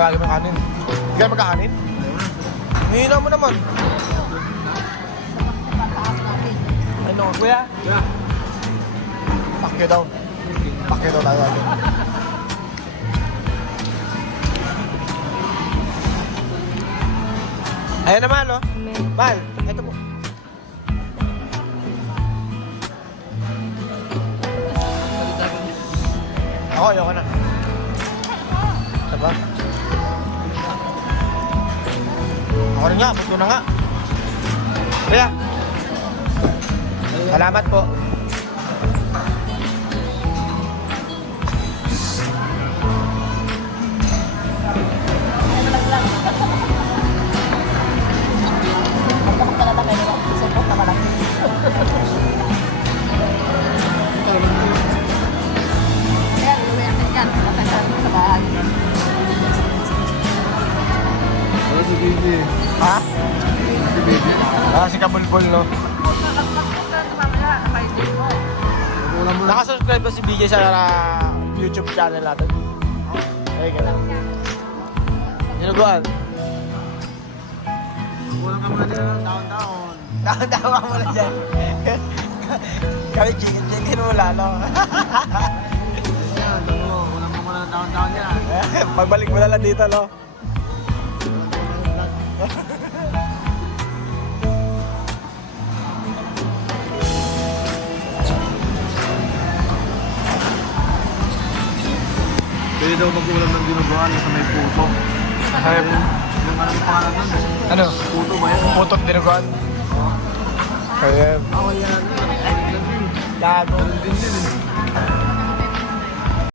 Lagi mo kanin. Hindi ka magkakanin? Hihina mo naman. Ano, kuya? Yeah. Pakyo daw. Pakyo daw tayo. Ayan naman, no? Mal, ito po. Ako, ayoko na. Diba? Ako rin nga, puto na nga. Kaya, salamat po. Wala si Bibi. Ha? Si Bibi. Si Kabulbol, no? Wala mo na. Nakasubscribe ba si BJ sa YouTube channel natin? Ay, ganun. Dinuguan. Wala ka muna nila ng down-down. Tawa mo na dyan. Kami chicken mo lalo. Yan, wala ka muna ng down-down yan. Pagbalik mo na lang dito, no? Pwede daw mag-ulam ng dinuguan sa may puto. Ay, Yung anong pangalan nun? ano? Puto ba yan? Putot dinuguan. Ayan. Ako yan. Ay, Gago. ganun din yun eh.